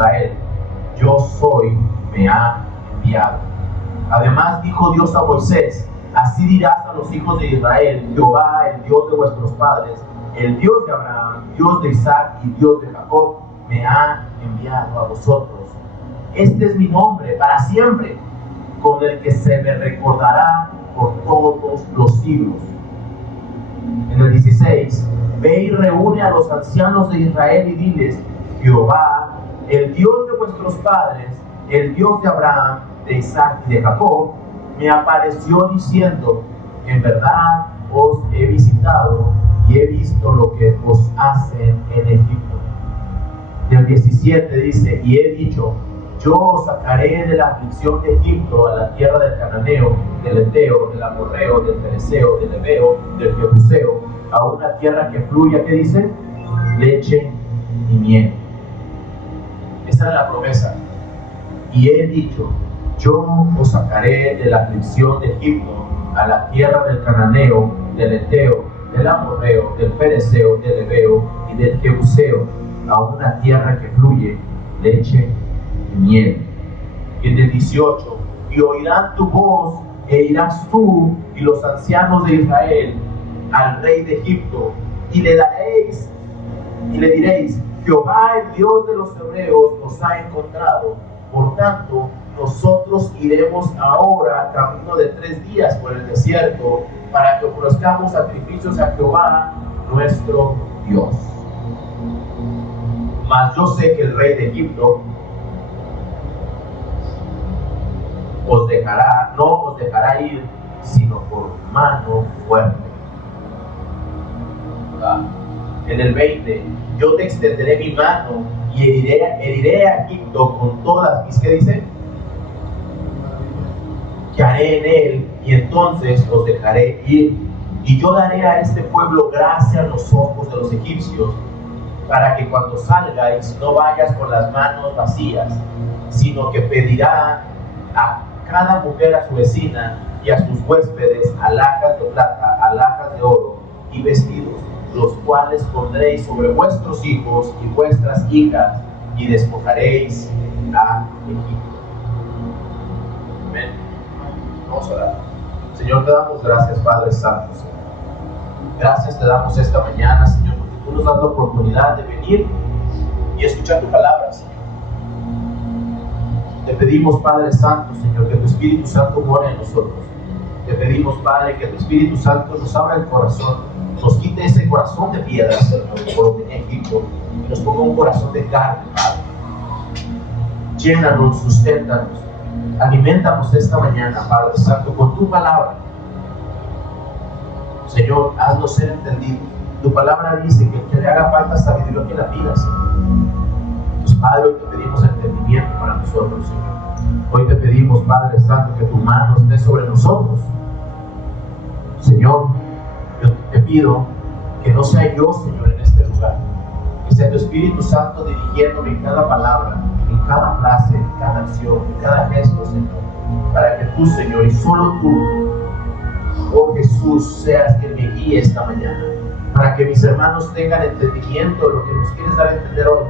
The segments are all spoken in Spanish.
Israel: yo soy, me ha enviado. Además dijo Dios a Moisés: así dirás a los hijos de Israel: Jehová, el Dios de vuestros padres, el Dios de Abraham, Dios de Isaac y Dios de Jacob, me ha enviado a vosotros. Este es mi nombre para siempre, con el que se me recordará por todos los siglos. En el 16: ve y reúne a los ancianos de Israel y diles: Jehová, el Dios de vuestros padres, el Dios de Abraham, de Isaac y de Jacob, me apareció diciendo: en verdad os he visitado y he visto lo que os hacen en Egipto. Del 17 dice: y he dicho: yo os sacaré de la aflicción de Egipto a la tierra del cananeo, del eteo, del amorreo, del fereceo, del heveo, del jebuseo, a una tierra que fluya, ¿qué dice? Leche y miel. Esa es la promesa. Y he dicho: yo os sacaré de la aflicción de Egipto a la tierra del cananeo, del eteo, del amorreo, del fereceo, del heveo y del jebuseo, a una tierra que fluye leche y miel. Y en el 18: y oirán tu voz, e irás tú y los ancianos de Israel al rey de Egipto, y le diréis: Jehová, el Dios de los hebreos, nos ha encontrado. Por tanto, nosotros iremos ahora camino de 3 días por el desierto, para que ofrezcamos sacrificios a Jehová nuestro Dios. Mas yo sé que el rey de Egipto no os dejará ir, sino por mano fuerte. En el 20: yo te extenderé mi mano y heriré a Egipto con todas mis, ¿qué dice? Que haré en él, y entonces os dejaré ir. Y yo daré a este pueblo gracia en los ojos de los egipcios, para que cuando salgáis no vayas con las manos vacías, sino que pedirá a cada mujer a su vecina y a sus huéspedes alhajas de plata, alhajas de oro y vestidos, los cuales pondréis sobre vuestros hijos y vuestras hijas, y despojaréis a Egipto. Amén. Vamos a orar. Señor, te damos gracias, Padre Santo, Señor. Gracias te damos esta mañana, Señor, porque tú nos das la oportunidad de venir y escuchar tu palabra, Señor. Te pedimos, Padre Santo, Señor, que tu Espíritu Santo more en nosotros. Te pedimos, Padre, que tu Espíritu Santo nos abra el corazón, nos quite ese corazón de piedra, Señor, por lo que en Egipto, y nos ponga un corazón de carne, Padre. Llénanos, susténtanos, alimentanos esta mañana, Padre Santo, con tu palabra. Señor, haznos ser entendidos. Tu palabra dice que el que le haga falta sabiduría, que la pida, Señor. Entonces, Padre, hoy te pedimos entendimiento para nosotros, Señor. Hoy te pedimos, Padre Santo, que tu mano esté sobre nosotros. Señor, yo te pido que no sea yo, Señor, en este lugar, que sea tu Espíritu Santo dirigiéndome en cada palabra, en cada frase, en cada acción, en cada gesto, Señor, para que tú, Señor, y solo tú, oh Jesús, seas quien me guíe esta mañana, para que mis hermanos tengan entendimiento de lo que nos quieres dar a entender hoy.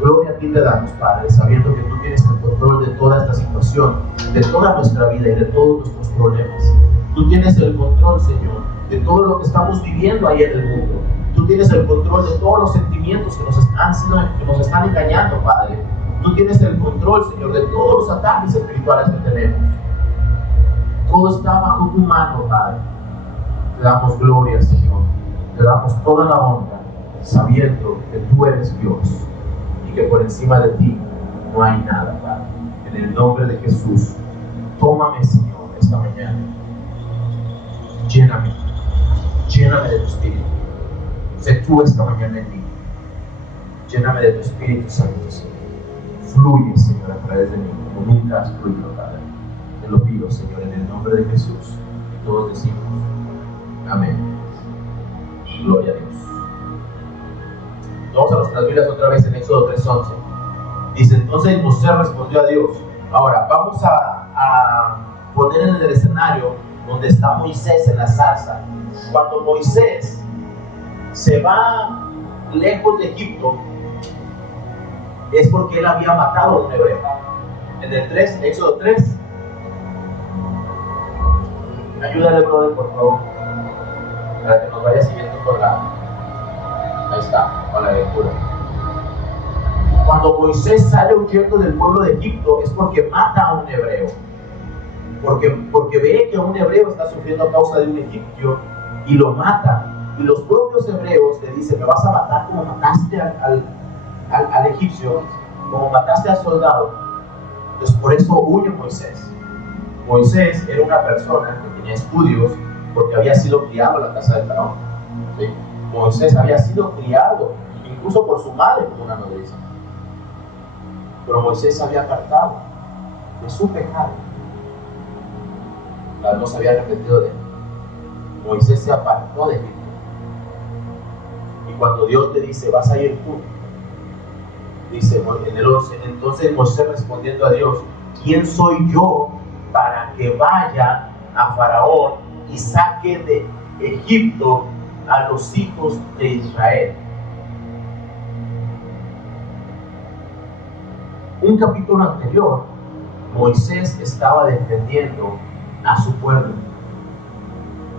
Gloria a ti te damos, Padre, sabiendo que tú tienes el control de toda esta situación, de toda nuestra vida y de todos nuestros problemas. Tú tienes el control, Señor, de todo lo que estamos viviendo ahí en el mundo. Tú tienes el control de todos los sentimientos que nos están engañando, Padre. Tú tienes el control, Señor, de todos los ataques espirituales que tenemos. Todo está bajo tu mano, Padre. Te damos gloria, Señor. Te damos toda la honra, sabiendo que tú eres Dios y que por encima de ti no hay nada, Padre. En el nombre de Jesús, tómame, Señor, esta mañana. Lléname de tu Espíritu. Sé tú esta mañana en mí. Lléname de tu Espíritu Santo, Señor. Fluye, Señor, a través de mí, como nunca has fluido, Padre. Te lo pido, Señor, en el nombre de Jesús. Y todos decimos, amén. Y gloria a Dios. Vamos a nuestras Biblias otra vez en Éxodo 3:11. Dice: entonces Moisés respondió a Dios. Ahora, vamos a poner en el escenario donde está Moisés en la zarza. Cuando Moisés se va lejos de Egipto, es porque él había matado a un hebreo. En el 3, Éxodo 3, ayúdale, brother, por favor, para que nos vaya siguiendo con ahí está, con la lectura. Cuando Moisés sale huyendo del pueblo de Egipto es porque mata a un hebreo, porque ve que un hebreo está sufriendo a causa de un egipcio y lo mata. Y los propios hebreos le dicen: me vas a matar como mataste al egipcio, como mataste al soldado. Entonces por eso huye Moisés. Moisés era una persona que tenía estudios porque había sido criado en la casa de Faraón. ¿Sí? Moisés había sido criado incluso por su madre como una nodriza. Pero Moisés se había apartado de su pecado. No se había arrepentido de él. Moisés se apartó de Egipto. Y cuando Dios le dice: vas a ir tú, dice en el 11, entonces Moisés respondiendo a Dios: ¿quién soy yo para que vaya a Faraón y saque de Egipto a los hijos de Israel? Un capítulo anterior, Moisés estaba defendiendo a su pueblo.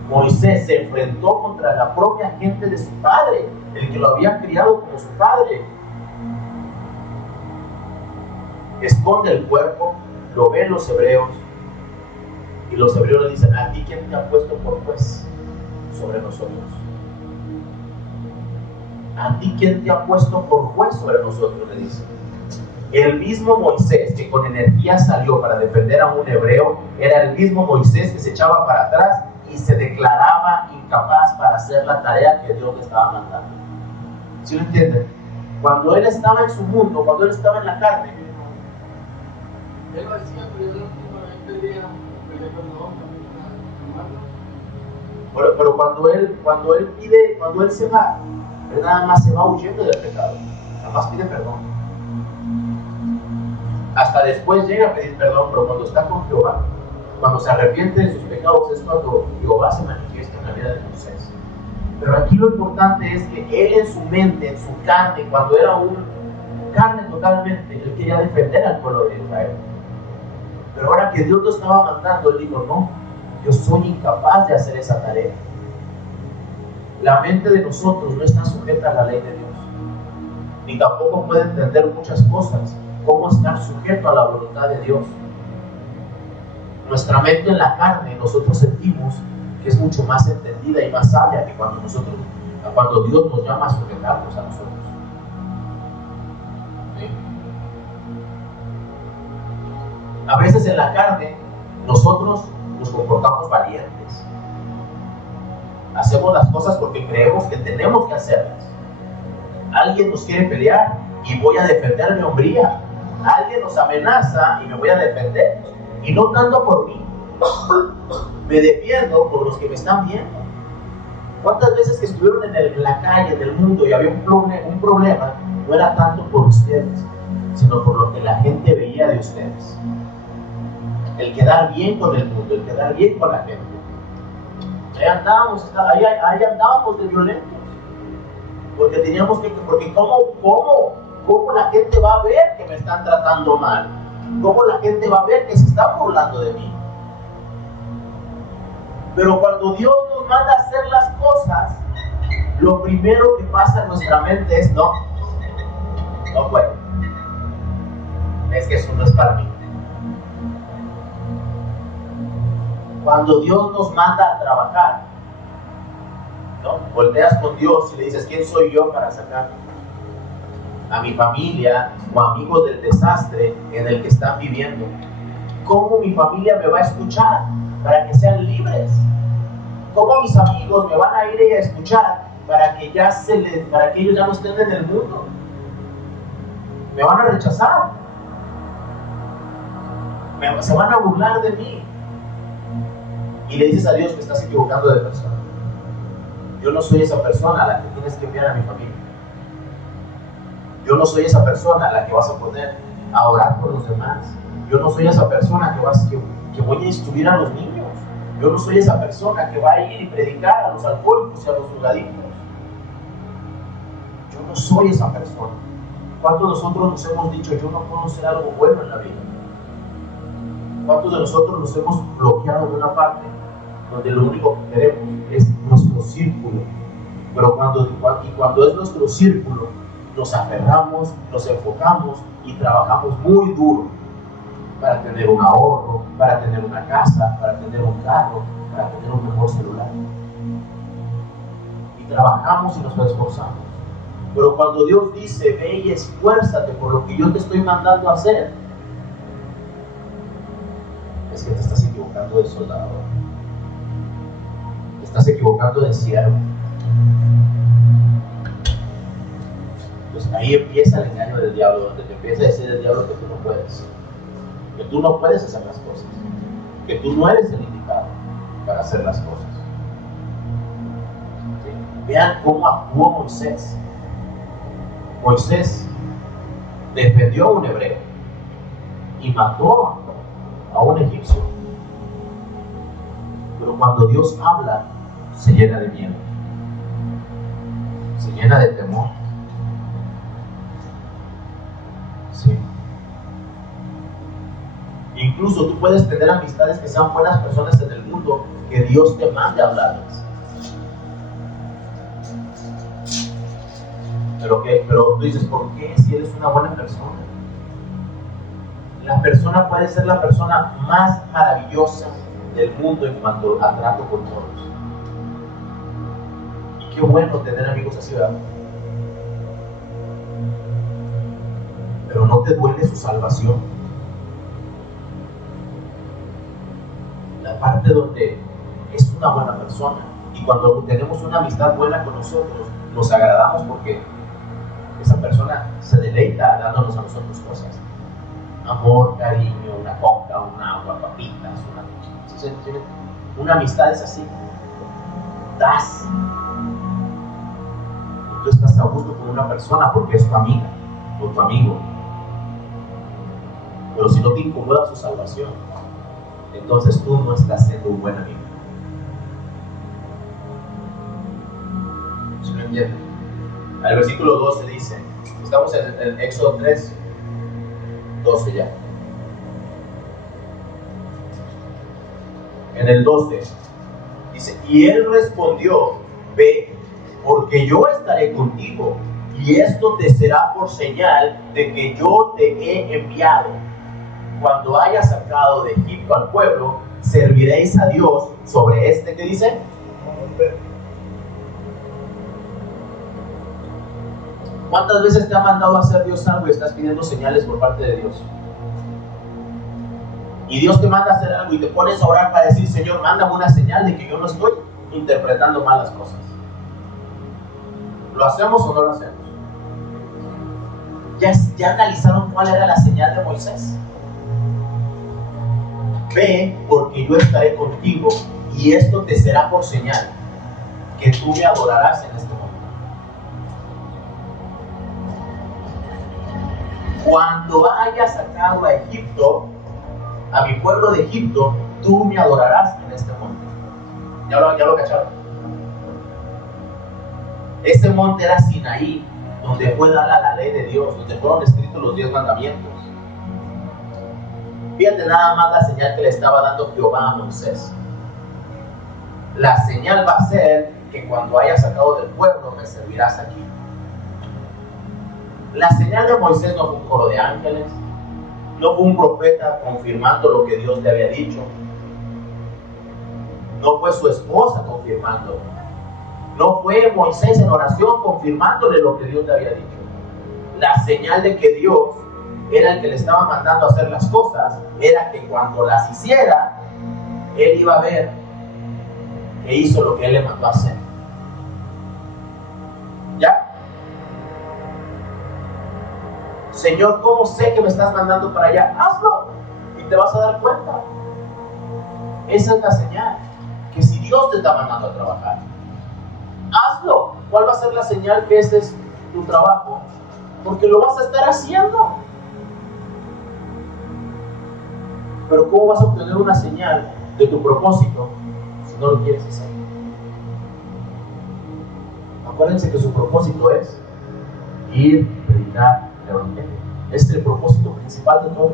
Moisés se enfrentó contra la propia gente de su padre, el que lo había criado como su padre. Esconde el cuerpo, lo ven los hebreos, y los hebreos le dicen: ¿a ti quién te ha puesto por juez sobre nosotros? ¿A ti quién te ha puesto por juez sobre nosotros?, le dicen. El mismo Moisés que con energía salió para defender a un hebreo era el mismo Moisés que se echaba para atrás y se declaraba incapaz para hacer la tarea que Dios le estaba mandando. ¿Sí lo entienden? Cuando él estaba en su mundo, cuando él estaba en la carne, él lo decía, pero yo no pedía perdón. pero cuando él se va, él nada más se va huyendo del pecado, nada más pide perdón. Hasta después llega a pedir perdón, pero cuando está con Jehová, cuando se arrepiente de sus pecados, es cuando Jehová se manifiesta en la vida de Moisés. Pero aquí lo importante es que él en su mente, en su carne, cuando era un carne totalmente, él quería defender al pueblo de Israel. Pero ahora que Dios lo estaba mandando, él dijo: no, yo soy incapaz de hacer esa tarea. La mente de nosotros no está sujeta a la ley de Dios, ni tampoco puede entender muchas cosas, cómo estar sujeto a la voluntad de Dios. Nuestra mente en la carne, nosotros sentimos que es mucho más entendida y más sabia que cuando Dios nos llama a sujetarnos a nosotros. ¿Sí? A veces en la carne nosotros nos comportamos valientes. Hacemos las cosas porque creemos que tenemos que hacerlas. Alguien nos quiere pelear y voy a defender mi hombría. Alguien nos amenaza y me voy a defender. Y no tanto por mí. Me defiendo por los que me están viendo. ¿Cuántas veces que estuvieron en la calle, en el mundo, y había un problema, no era tanto por ustedes, sino por lo que la gente veía de ustedes? El quedar bien con el mundo, el quedar bien con la gente. Ahí andábamos de violentos. Porque teníamos porque ¿cómo la gente va a ver que me están tratando mal? ¿Cómo la gente va a ver que se están burlando de mí? Pero cuando Dios nos manda a hacer las cosas, lo primero que pasa en nuestra mente es: no puedo. Es que eso no es para mí. Cuando Dios nos manda a trabajar, ¿no? Volteas con Dios y le dices: ¿quién soy yo para sacar a mi familia o amigos del desastre en el que están viviendo? ¿Cómo mi familia me va a escuchar para que sean libres? ¿Cómo mis amigos me van a ir a escuchar para que ellos ya no estén en el mundo? Me van a rechazar, se van a burlar de mí. Y le dices a Dios que estás equivocando de persona. Yo no soy esa persona a la que tienes que enviar a mi familia. Yo no soy esa persona a la que vas a poner a orar por los demás. Yo no soy esa persona que voy a instruir a los niños. Yo no soy esa persona que va a ir y predicar a los alcohólicos y a los drogadictos. Yo no soy esa persona. ¿Cuántos de nosotros nos hemos dicho, yo no puedo hacer algo bueno en la vida? ¿Cuántos de nosotros nos hemos bloqueado en una parte donde lo único que queremos es nuestro círculo? Pero cuando es nuestro círculo, nos aferramos, nos enfocamos y trabajamos muy duro para tener un ahorro, para tener una casa, para tener un carro, para tener un mejor celular. Y trabajamos y nos esforzamos. Pero cuando Dios dice, ve y esfuérzate por lo que yo te estoy mandando a hacer, es que te estás equivocando de soldado. Te estás equivocando de siervo. Pues ahí empieza el engaño del diablo, donde te empieza a decir el diablo que tú no puedes. Que tú no puedes hacer las cosas. Que tú no eres el indicado para hacer las cosas. ¿Sí? Vean cómo actuó Moisés. Moisés defendió a un hebreo y mató a un egipcio. Pero cuando Dios habla, se llena de miedo, se llena de temor. Sí. Incluso tú puedes tener amistades que sean buenas personas en el mundo, que Dios te mande a hablarles. Pero tú dices, ¿por qué? Si eres una buena persona. La persona puede ser la persona más maravillosa del mundo en cuanto a trato con todos. Y qué bueno tener amigos así, ¿verdad? Pero no te duele su salvación. La parte donde es una buena persona y cuando tenemos una amistad buena con nosotros, nos agradamos porque esa persona se deleita dándonos a nosotros cosas. Amor, cariño, una coca, un agua, papitas, una amistad es así. Das. Tú estás a gusto con una persona porque es tu amiga o tu amigo. Pero si no te incomoda su salvación, entonces tú no estás siendo un buen amigo. ¿Sí lo entienden? Al versículo 12 dice, estamos en Éxodo 3, 12 ya. En el 12 dice, y él respondió, ve, porque yo estaré contigo, y esto te será por señal de que yo te he enviado. Cuando hayas sacado de Egipto al pueblo, serviréis a Dios sobre este, ¿qué dice? ¿Cuántas veces te ha mandado a hacer Dios algo y estás pidiendo señales por parte de Dios? Y Dios te manda a hacer algo y te pones a orar para decir, Señor, mándame una señal de que yo no estoy interpretando mal las cosas. ¿Lo hacemos o no lo hacemos? ¿Ya analizaron cuál era la señal de Moisés? Ve, porque yo estaré contigo y esto te será por señal, que tú me adorarás en este momento. Cuando haya sacado a Egipto, a mi pueblo de Egipto, tú me adorarás en este monte. ¿Ya lo cacharon? Ese monte era Sinaí, donde fue dada la ley de Dios, donde fueron escritos los 10 mandamientos. Fíjate nada más la señal que le estaba dando Jehová a Moisés. La señal va a ser que cuando hayas sacado del pueblo, me servirás aquí. La señal de Moisés no fue un coro de ángeles, no fue un profeta confirmando lo que Dios le había dicho, no fue su esposa confirmando, no fue Moisés en oración confirmándole lo que Dios le había dicho. La señal de que Dios era el que le estaba mandando a hacer las cosas, era que cuando las hiciera, él iba a ver que hizo lo que él le mandó a hacer. ¿Ya? Señor, ¿cómo sé que me estás mandando para allá? Hazlo y te vas a dar cuenta. Esa es la señal, que si Dios te está mandando a trabajar, hazlo. ¿Cuál va a ser la señal que ese es tu trabajo? Porque lo vas a estar haciendo. Pero ¿cómo vas a obtener una señal de tu propósito si no lo quieres hacer? Acuérdense que su propósito es ir, predicar el Evangelio. Es el propósito principal de todos.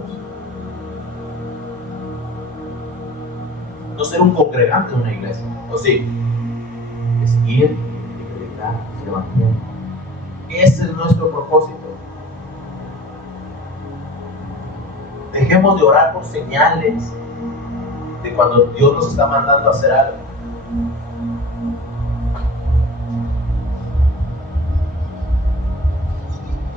No ser un congregante de una iglesia, ¿o sí? Es ir y predicar el Evangelio. Ese es nuestro propósito. Dejemos de orar por señales de cuando Dios nos está mandando a hacer algo.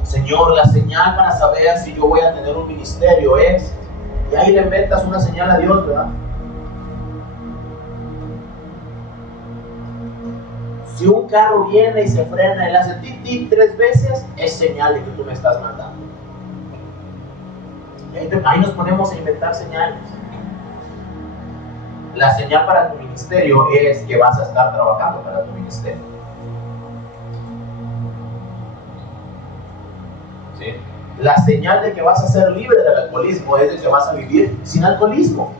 Señor, la señal para saber si yo voy a tener un ministerio es, y ahí le inventas una señal a Dios, ¿verdad? Si un carro viene y se frena y le hace tit tit 3 veces, es señal de que tú me estás mandando. Y ahí nos ponemos a inventar señales. La señal para tu ministerio es que vas a estar trabajando para tu ministerio. ¿Sí? La señal de que vas a ser libre del alcoholismo es de que vas a vivir sin alcoholismo.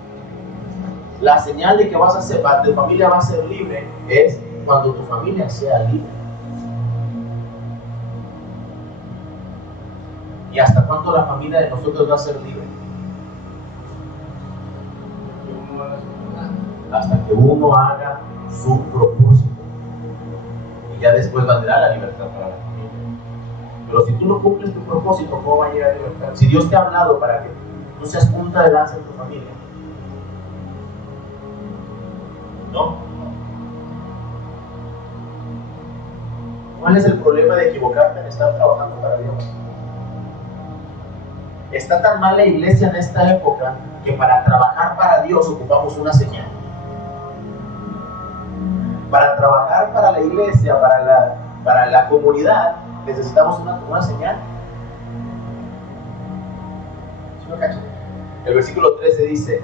La señal de que vas a ser, tu familia va a ser libre es cuando tu familia sea libre. ¿Y hasta cuándo la familia de nosotros va a ser libre? Hasta que uno haga su propósito. Y ya después vendrá la libertad para la familia. Pero si tú no cumples tu propósito, ¿cómo va a llegar a libertad? Si Dios te ha hablado para que tú seas punta de lanza en tu familia, ¿no? ¿Cuál es el problema de equivocarte en estar trabajando para Dios? Está tan mal la iglesia en esta época que para trabajar para Dios ocupamos una señal. Para trabajar para la iglesia, para la comunidad, necesitamos una señal. El versículo 13 dice: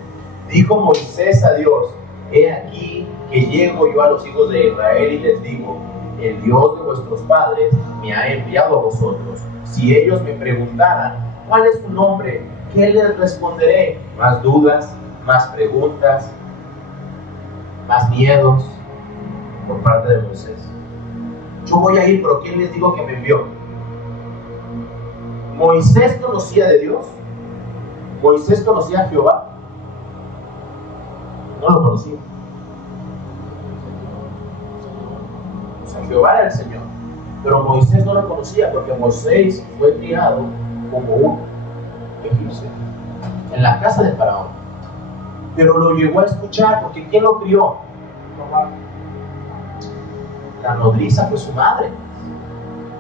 dijo Moisés a Dios: he aquí que llego yo a los hijos de Israel y les digo, el Dios de vuestros padres me ha enviado a vosotros. Si ellos me preguntaran, ¿cuál es tu nombre?, ¿qué les responderé? Más dudas, más preguntas, más miedos por parte de Moisés. Yo voy a ir, pero ¿quién les digo que me envió? ¿Moisés conocía de Dios? ¿Moisés conocía a Jehová? No lo conocía. O sea, Jehová era el Señor, pero Moisés no lo conocía porque Moisés fue criado como un egipcio en la casa de Faraón, pero lo llegó a escuchar porque ¿quién lo crió? La nodriza fue su madre,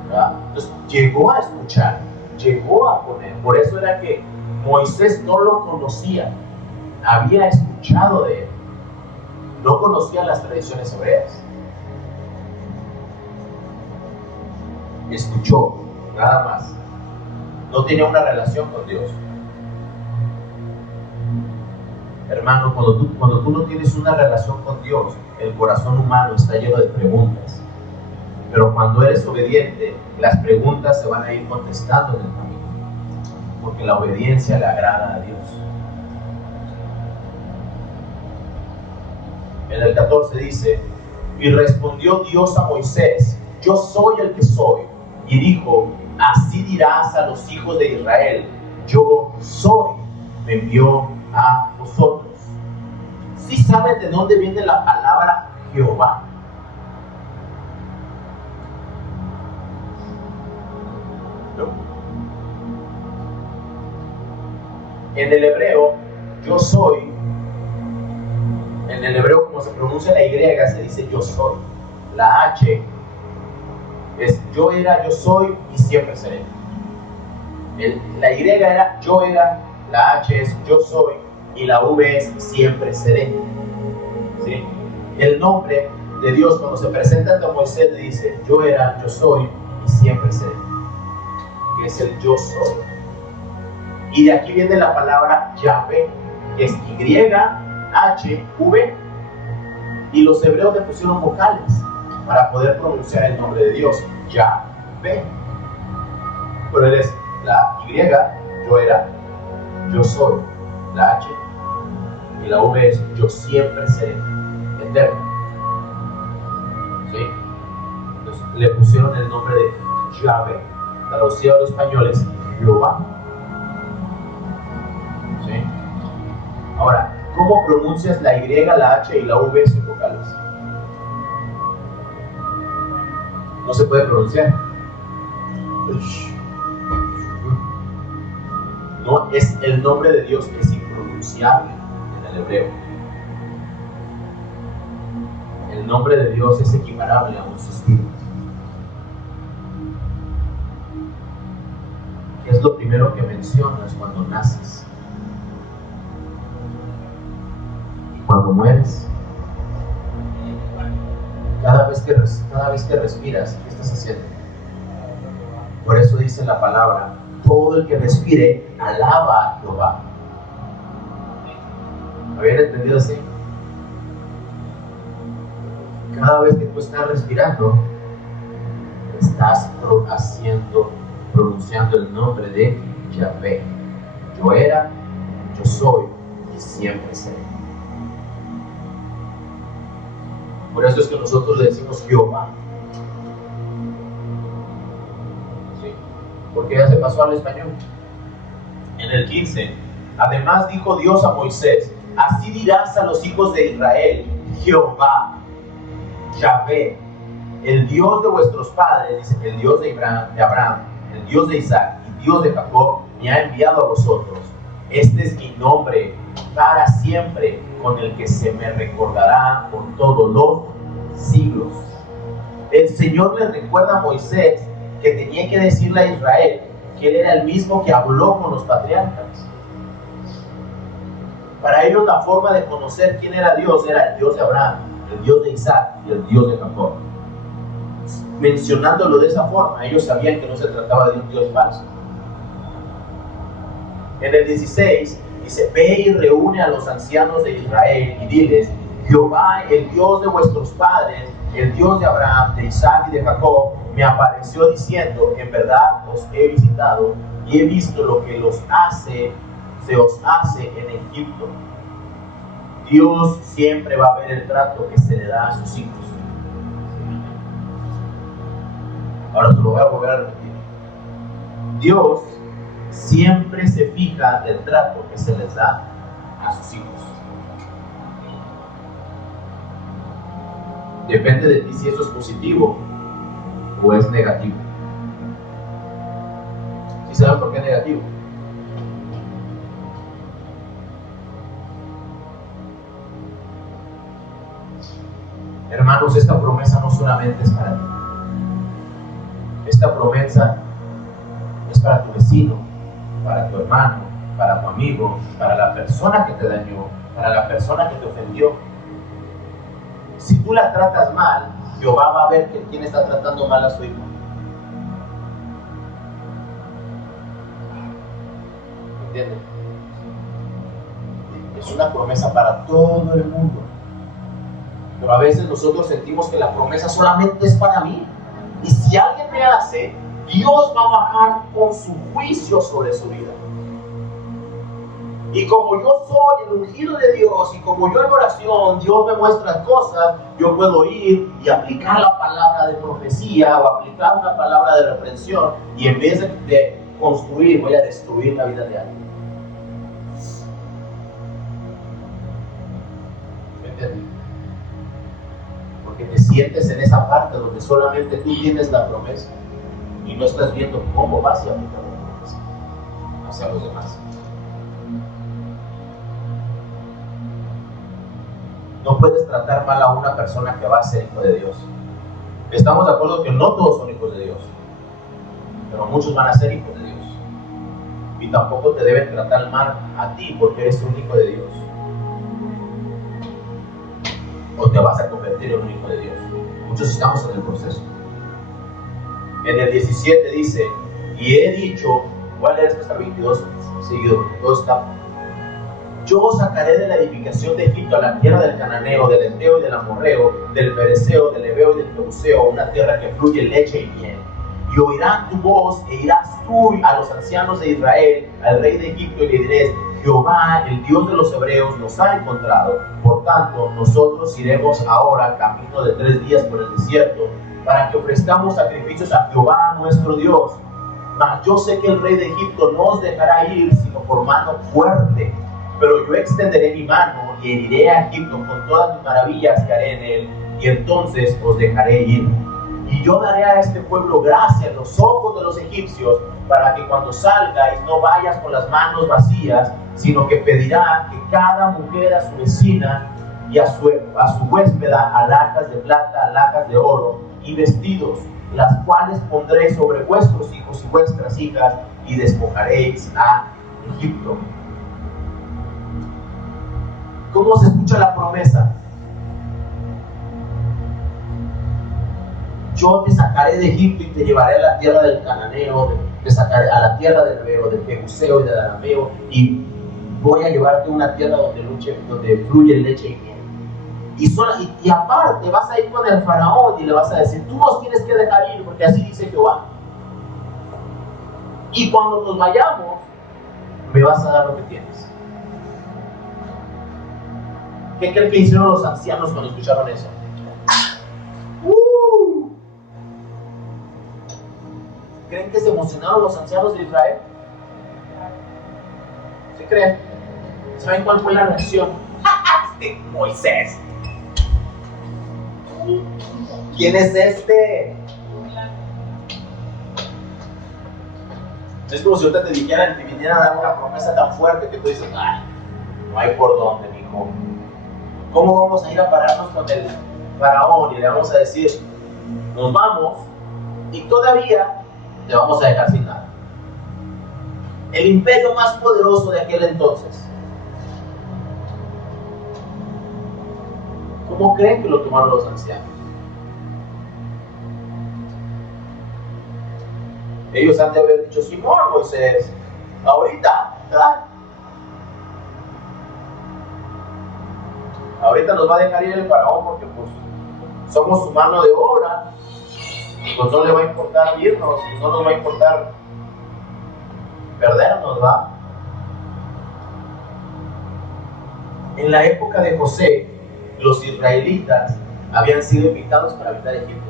¿verdad? Entonces llegó a escuchar, llegó a poner. Por eso era que Moisés no lo conocía, había escuchado de él, no conocía las tradiciones hebreas, escuchó, nada más. No tenía una relación con Dios. Hermano, cuando tú no tienes una relación con Dios, el corazón humano está lleno de preguntas. Pero cuando eres obediente, las preguntas se van a ir contestando en el camino. Porque la obediencia le agrada a Dios. En el 14 dice: y respondió Dios a Moisés: yo soy el que soy. Y dijo: así dirás a los hijos de Israel: yo soy, me envió a vosotros. ¿Sí saben de dónde viene la palabra Jehová? ¿No? En el hebreo, yo soy, en el hebreo como se pronuncia la Y, se dice yo soy. La H es yo era, yo soy y siempre seré. La Y era yo era, la H es yo soy y la V es siempre seré. ¿Sí? El nombre de Dios cuando se presenta ante Moisés dice yo era, yo soy y siempre seré, que es el yo soy. Y de aquí viene la palabra Yahvé, que es Y-H-V, y los hebreos le pusieron vocales para poder pronunciar el nombre de Dios, Yahvé. Pero él es la Y, yo era, yo soy, la H, y la V es yo siempre seré, eterno. ¿Sí? Entonces le pusieron el nombre de Yahvé, traducido a los españoles, Jehová. ¿Sí? Ahora, ¿cómo pronuncias la Y, la H y la V sin vocales? No se puede pronunciar. No, es el nombre de Dios, es impronunciable en el hebreo. El nombre de Dios es equiparable a un suspiro. ¿Qué es lo primero que mencionas cuando naces? Y cuando mueres. Cada vez que respiras, ¿qué estás haciendo? Por eso dice la palabra: todo el que respire, alaba a Jehová. ¿Habían entendido así? Cada vez que tú estás respirando, estás pronunciando el nombre de Yahvé. Yo era, yo soy y siempre seré. Por eso es que nosotros le decimos Jehová. ¿Sí? Porque ya se pasó al español. En el 15, además dijo Dios a Moisés: así dirás a los hijos de Israel: Jehová, Yahvé, el Dios de vuestros padres, dice, el Dios de Abraham, el Dios de Isaac y Dios de Jacob, me ha enviado a vosotros. Este es mi nombre para siempre, con el que se me recordará por todos los siglos. El Señor le recuerda a Moisés que tenía que decirle a Israel que él era el mismo que habló con los patriarcas. Para ellos la forma de conocer quién era el Dios de Abraham, el Dios de Isaac y el Dios de Jacob. Mencionándolo de esa forma, ellos sabían que no se trataba de un Dios falso. En el 16 dice: ve y reúne a los ancianos de Israel y diles: Jehová, el Dios de vuestros padres, el Dios de Abraham, de Isaac y de Jacob, me apareció diciendo: en verdad os he visitado y he visto lo que se os hace en Egipto. Dios siempre va a ver el trato que se le da a sus hijos. Ahora te lo voy a volver a repetir. Dios siempre se fija del trato que se les da a sus hijos. Depende de ti si eso es positivo o es negativo. ¿Sí saben por qué es negativo? Hermanos, esta promesa no solamente es para ti. Esta promesa es para tu vecino, para tu hermano, para tu amigo, para la persona que te dañó, para la persona que te ofendió. Si tú la tratas mal, Jehová va a ver que quién está tratando mal a su hijo. ¿Entienden? Es una promesa para todo el mundo. Pero a veces nosotros sentimos que la promesa solamente es para mí. Y si alguien me hace, Dios va a bajar con su juicio sobre su vida. Y como yo soy el ungido de Dios, y como yo en oración, Dios me muestra cosas, yo puedo ir y aplicar la palabra de profecía o aplicar una palabra de reprensión, y en vez de construir, voy a destruir la vida de alguien. ¿Me entiendes? Porque te sientes en esa parte donde solamente tú tienes la promesa y no estás viendo cómo vas a aplicar la promesa hacia los demás. No puedes tratar mal a una persona que va a ser hijo de Dios. Estamos de acuerdo que no todos son hijos de Dios, pero muchos van a ser hijos de Dios. Y tampoco te deben tratar mal a ti porque eres un hijo de Dios. O te vas a convertir en un hijo de Dios. Muchos estamos en el proceso. En el 17 dice: y he dicho, voy a leer hasta el 22 seguido, porque todo está. Yo os sacaré de la edificación de Egipto a la tierra del Cananeo, del Eteo y del Amorreo, del Pereceo, del Ebeo y del Jebuseo, una tierra que fluye leche y miel. Y oirán tu voz, e irás tú a los ancianos de Israel, al rey de Egipto, y le diréis: Jehová, el Dios de los hebreos, nos ha encontrado. Por tanto, nosotros iremos ahora camino de 3 días por el desierto, para que ofrezcamos sacrificios a Jehová nuestro Dios. Mas yo sé que el rey de Egipto no os dejará ir, sino por mano fuerte. Pero yo extenderé mi mano y heriré a Egipto con todas mis maravillas que haré en él, y entonces os dejaré ir. Y yo daré a este pueblo gracia en los ojos de los egipcios, para que cuando salgáis no vayas con las manos vacías, sino que pedirá que cada mujer a su vecina y a su huéspeda alhajas de plata, alhajas de oro y vestidos, las cuales pondré sobre vuestros hijos y vuestras hijas, y despojaréis a Egipto. ¿Cómo se escucha la promesa? Yo te sacaré de Egipto y te llevaré a la tierra del cananeo, te sacaré a la tierra del Heveo, del Jebuseo y del Arameo, y voy a llevarte a una tierra donde fluye leche y miel. Y aparte vas a ir con el faraón y le vas a decir, tú nos tienes que dejar ir, porque así dice Jehová. Y cuando nos vayamos, me vas a dar lo que tienes. ¿Qué creen que hicieron los ancianos cuando escucharon eso? ¿Creen que se emocionaron los ancianos de Israel? ¿Sí creen? ¿Saben cuál fue la reacción? ¡De Moisés! ¿Quién es este? Es como si ahorita te dijeran, te vinieran a dar una promesa tan fuerte que tú dices, ay, no hay por dónde, mijo. ¿Cómo vamos a ir a pararnos con el faraón y le vamos a decir, nos vamos y todavía te vamos a dejar sin nada? El imperio más poderoso de aquel entonces. ¿Cómo creen que lo tomaron los ancianos? Ellos han de haber dicho, Simón, Moisés, ahorita, ¿verdad? Ahorita nos va a dejar ir el faraón porque pues somos su mano de obra, y pues no le va a importar irnos, y no nos va a importar perdernos, ¿va? En la época de José, los israelitas habían sido invitados para habitar Egipto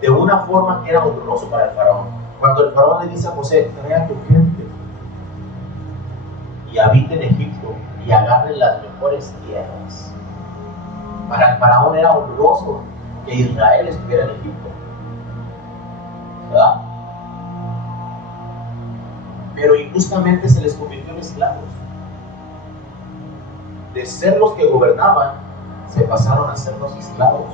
de una forma que era honroso para el faraón. Cuando el faraón le dice a José, trae a tu gente y habita en Egipto y agarren las mejores tierras, para el faraón era honroso que Israel estuviera en Egipto, ¿verdad? Pero injustamente se les convirtió en esclavos. De ser los que gobernaban, se pasaron a ser los esclavos.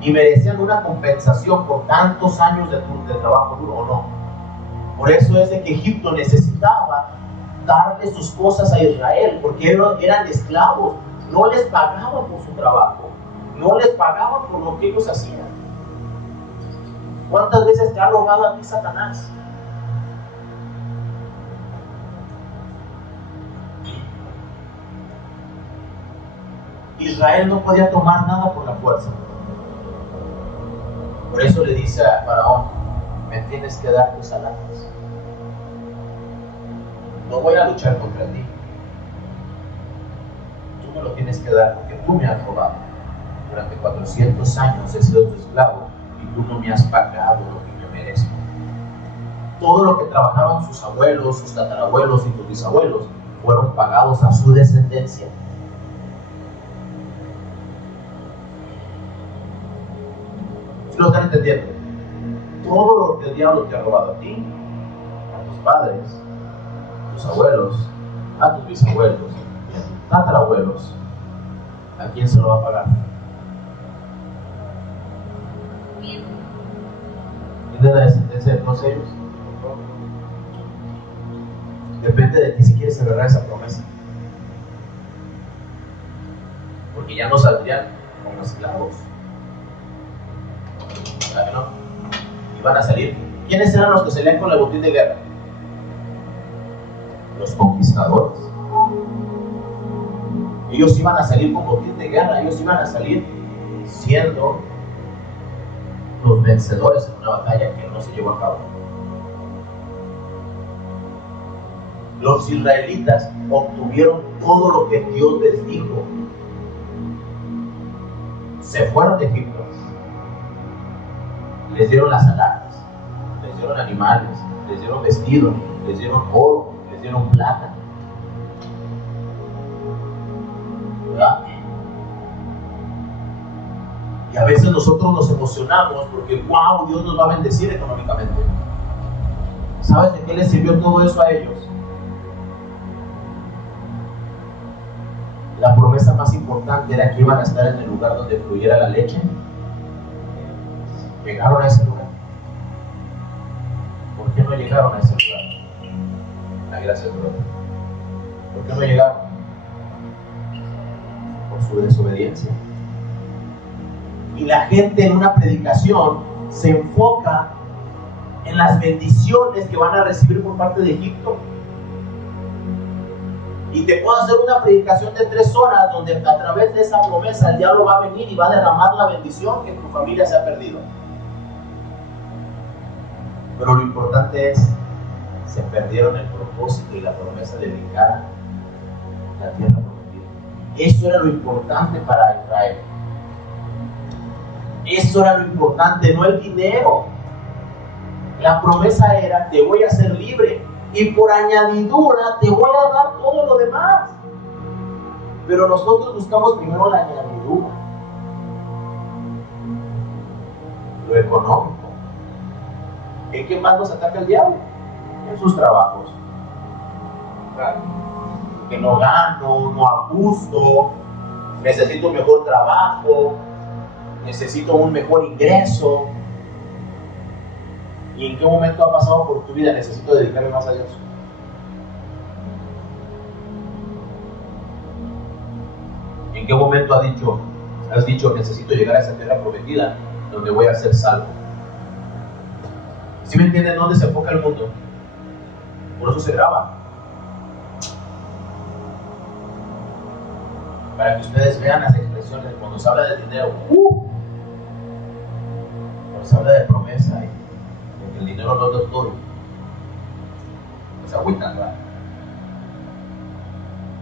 Y merecían una compensación por tantos años de trabajo duro, ¿o no? Por eso es de que Egipto necesitaba darle sus cosas a Israel, porque eran esclavos, no les pagaban por su trabajo, no les pagaban por lo que ellos hacían. ¿Cuántas veces te ha robado a ti Satanás? Israel no podía tomar nada por la fuerza. Por eso le dice a Faraón, me tienes que dar tus alhajas. No voy a luchar contra ti. Tú me lo tienes que dar porque tú me has robado. Durante 400 años he sido tu esclavo y tú no me has pagado lo que me merezco. Todo lo que trabajaban sus abuelos, sus tatarabuelos y tus bisabuelos fueron pagados a su descendencia. ¿Sí lo están entendiendo? Todo lo que el diablo te ha robado a ti, a tus padres, a tus abuelos, a tus bisabuelos y a tus tatarabuelos, ¿a quién se lo va a pagar? ¿Quién es la descendencia de todos ellos? Depende de ti si quieres agarrar esa promesa. Porque ya no saldrían como esclavos. ¿Verdad que no? Iban a salir. ¿Quiénes eran los que salían con el botín de guerra? Los conquistadores. Ellos iban a salir con botín de guerra, ellos iban a salir siendo los vencedores en una batalla que no se llevó a cabo. Los israelitas obtuvieron todo lo que Dios les dijo. Se fueron de Egipto. Les dieron las alhajas, dieron animales, les dieron vestido, les dieron oro, les dieron plata. ¿Verdad? Y a veces nosotros nos emocionamos porque, wow, Dios nos va a bendecir económicamente. ¿Sabes de qué les sirvió todo eso a ellos? La promesa más importante era que iban a estar en el lugar donde fluyera la leche. Llegaron a ese lugar. ¿Por qué no llegaron a ese lugar? La gracia de Dios. ¿Por qué no llegaron? Por su desobediencia. Y la gente en una predicación se enfoca en las bendiciones que van a recibir por parte de Egipto. Y te puedo hacer una predicación de 3 horas donde a través de esa promesa el diablo va a venir y va a derramar la bendición que tu familia se ha perdido. Pero lo importante es, se perdieron el propósito y la promesa de brincar la tierra prometida. Eso era lo importante para Israel. Eso era lo importante, no el dinero. La promesa era, te voy a hacer libre y por añadidura te voy a dar todo lo demás. Pero nosotros buscamos primero la añadidura, lo económico. ¿En qué más nos ataca el diablo? En sus trabajos. Claro. Que no gano, no ajusto, necesito un mejor trabajo, necesito un mejor ingreso. ¿Y en qué momento ha pasado por tu vida? Necesito dedicarme más a Dios. ¿En qué momento has dicho necesito llegar a esa tierra prometida donde voy a ser salvo? ¿Sí me entienden dónde se enfoca el mundo? Por eso se graba. Para que ustedes vean las expresiones. Cuando se habla de dinero, cuando se habla de promesa, de que el dinero no es todo, pues agüitan, ¿verdad?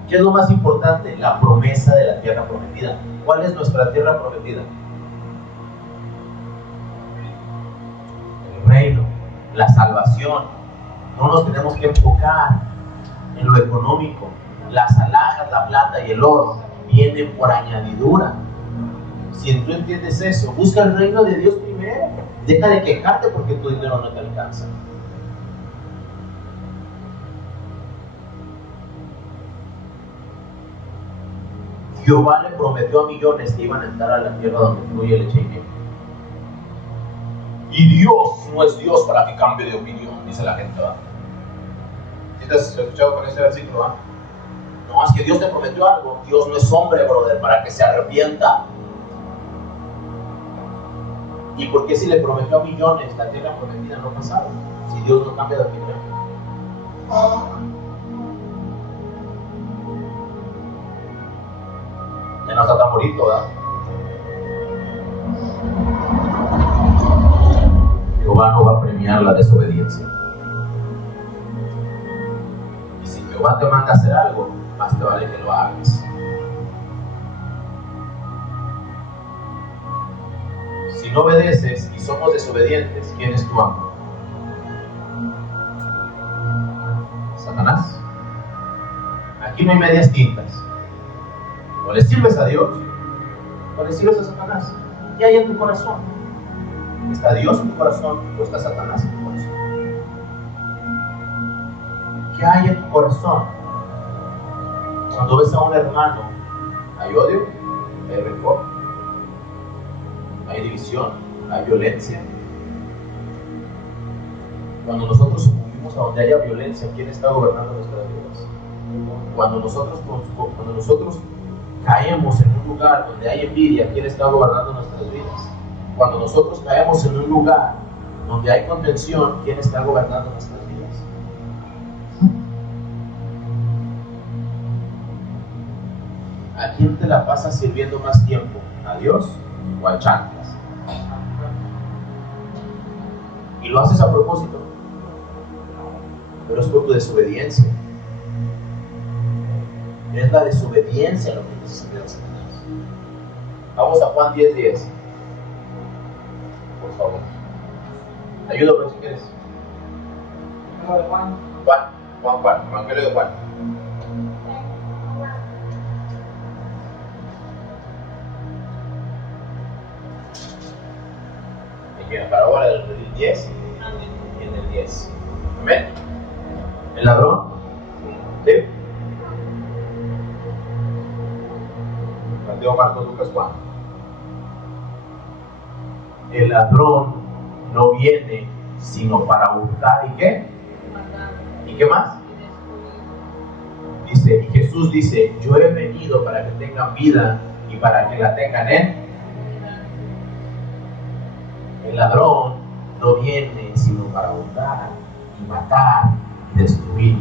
¿Qué es lo más importante? La promesa de la tierra prometida. ¿Cuál es nuestra tierra prometida? El reino, la salvación. No nos tenemos que enfocar en lo económico. Las alhajas, la plata y el oro vienen por añadidura. Si tú entiendes eso, busca el reino de Dios primero. Deja de quejarte porque tu dinero no te alcanza. Jehová le prometió a millones que iban a entrar a la tierra donde fluye leche y miel. Y Dios no es Dios para que cambie de opinión, dice la gente, ¿va? ¿Sí te has escuchado con ese versículo, va? No, es que Dios te prometió algo. Dios no es hombre, brother, para que se arrepienta. ¿Y por qué si le prometió a millones la tierra prometida no pasaron? Si Dios no cambia de opinión. Ya no está tan bonito, ¿verdad? Jehová no va a premiar la desobediencia. Y si Jehová te manda a hacer algo, más te vale que lo hagas. Si no obedeces y somos desobedientes, ¿quién es tu amo? Satanás. Aquí no hay medias tintas. O le sirves a Dios, o le sirves a Satanás. ¿Qué hay en tu corazón? ¿Está Dios en tu corazón o está Satanás en tu corazón? ¿Qué hay en tu corazón? Cuando ves a un hermano, hay odio, hay rencor, hay división, hay violencia. Cuando nosotros sucumbimos a donde haya violencia, ¿quién está gobernando nuestras vidas? Cuando nosotros caemos en un lugar donde hay envidia, ¿quién está gobernando nuestras vidas? Cuando nosotros caemos en un lugar donde hay contención, ¿quién está gobernando nuestras vidas? ¿A quién te la pasas sirviendo más tiempo? ¿A Dios o a chanclas? Y lo haces a propósito, pero es por tu desobediencia. Es la desobediencia lo que te hace servir a Satanás. Vamos a Juan 10:10. Por favor. Ayúdame si quieres. Evangelio de Juan. Juan, Evangelio de Juan. En la parábola del 10 y en el 10. Amén. ¿El ladrón? ¿Sí? Mateo, Marcos, Lucas, Juan. El ladrón no viene sino para hurtar y ¿qué? ¿Y qué más? Dice, y Jesús dice, yo he venido para que tengan vida y para que la tengan en. El ladrón no viene sino para hurtar y matar y destruir.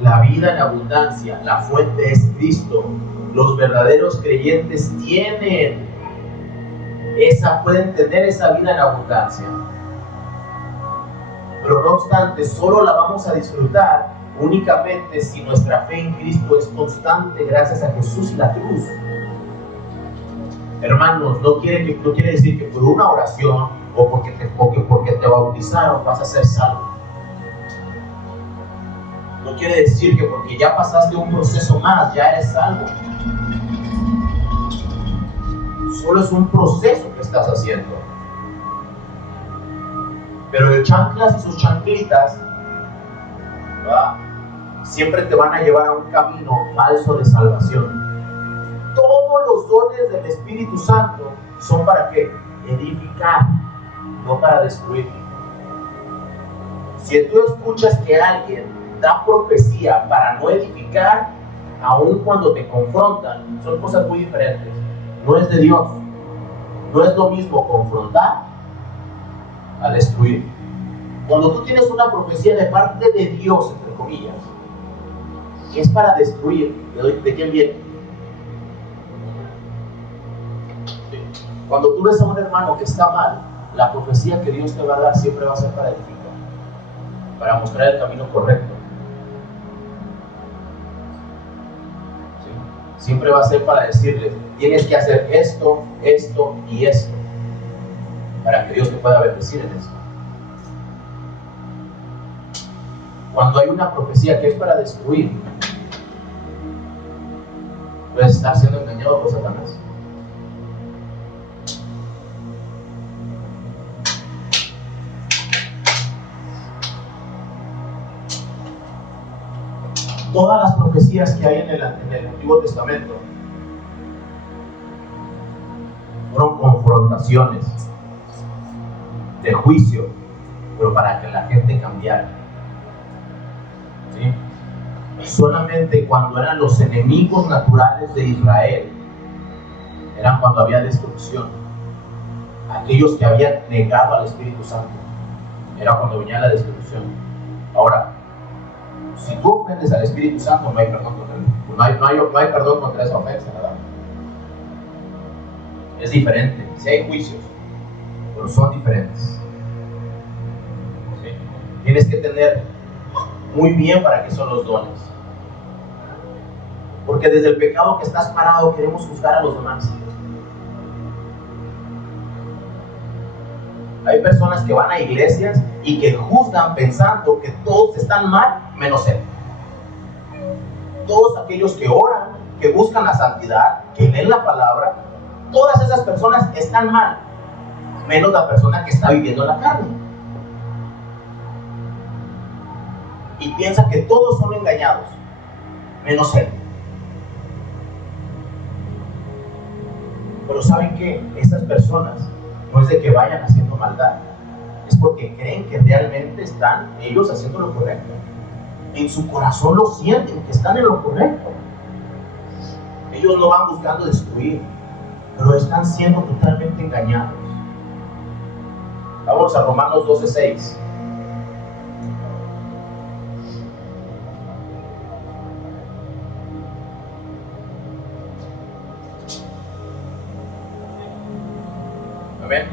La vida en abundancia, la fuente es Cristo. Los verdaderos creyentes pueden tener esa vida en abundancia. Pero no obstante, solo la vamos a disfrutar únicamente si nuestra fe en Cristo es constante gracias a Jesús y la cruz. Hermanos, no quiere decir que por una oración o porque te bautizaron vas a ser salvo. No quiere decir que porque ya pasaste un proceso más ya eres salvo. Solo es un proceso que estás haciendo. Pero el chanclas y sus chanclitas, ¿verdad?, siempre te van a llevar a un camino falso de salvación. Todos los dones del Espíritu Santo son para ¿qué? Edificar, no para destruir. Si tú escuchas que alguien da profecía para no edificar, aun cuando te confrontan, son cosas muy diferentes. No es de Dios. No es lo mismo confrontar a destruir. Cuando tú tienes una profecía de parte de Dios, entre comillas, y es para destruir, ¿de quién viene? Cuando tú ves a un hermano que está mal, la profecía que Dios te va a dar siempre va a ser para edificar, para mostrar el camino correcto. ¿Sí? Siempre va a ser para decirle, tienes que hacer esto, esto y esto, para que Dios te pueda bendecir en eso. Cuando hay una profecía que es para destruir, puedes estar siendo engañado por Satanás. Todas las profecías que hay en el Antiguo Testamento fueron confrontaciones de juicio, pero para que la gente cambiara. ¿Sí? Solamente cuando eran los enemigos naturales de Israel, eran cuando había destrucción. Aquellos que habían negado al Espíritu Santo, era cuando venía la destrucción. Ahora, si tú ofendes al Espíritu Santo, no hay perdón contra él. No hay perdón contra esa ofensa, ¿verdad? Es diferente. Si hay juicios, pero son diferentes. ¿Sí? Tienes que tener muy bien para qué son los dones. Porque desde el pecado que estás parado queremos juzgar a los demás. Hay personas que van a iglesias y que juzgan pensando que todos están mal, menos él. Todos aquellos que oran, que buscan la santidad, que leen la palabra, todas esas personas están mal, menos la persona que está viviendo la carne. Y piensa que todos son engañados, menos él. Pero ¿saben qué? Esas personas no es de que vayan haciendo maldad, es porque creen que realmente están ellos haciendo lo correcto. En su corazón lo sienten, que están en lo correcto. Ellos no van buscando destruir, pero están siendo totalmente engañados. Vamos a Romanos 12:6. Amén.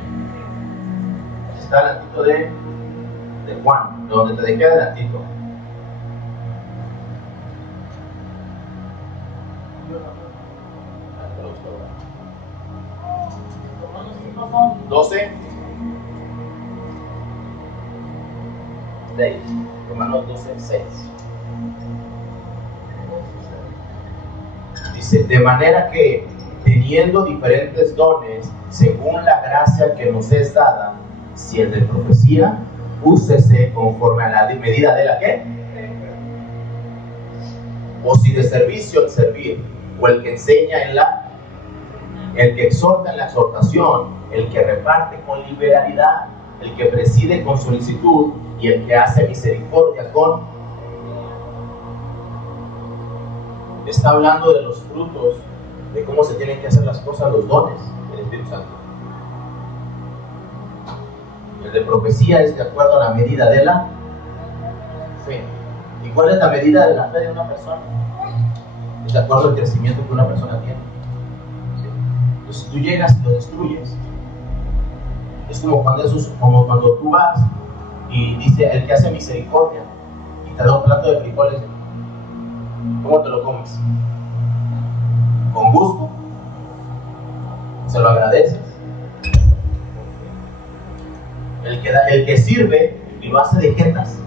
Está adelantito de Juan, donde te dejé adelantito. Romanos 12. 6. Romanos 12, 6. Dice, de manera que, teniendo diferentes dones, según la gracia que nos es dada, si el de profecía, úsese conforme a la medida de la que, o si de servicio, el servir, o el que enseña en la, el que exhorta en la exhortación, el que reparte con liberalidad, el que preside con solicitud, y el que hace misericordia con. Está hablando de los frutos, de cómo se tienen que hacer las cosas, los dones del Espíritu Santo. El de profecía es de acuerdo a la medida de la fe. ¿Y cuál es la medida de la fe de una persona? Es de acuerdo al crecimiento que una persona tiene. Entonces, si tú llegas y lo destruyes, es como cuando tú vas y dice el que hace misericordia y te da un plato de frijoles, ¿cómo te lo comes? Con gusto, se lo agradeces. El que sirve y lo hace de jetas,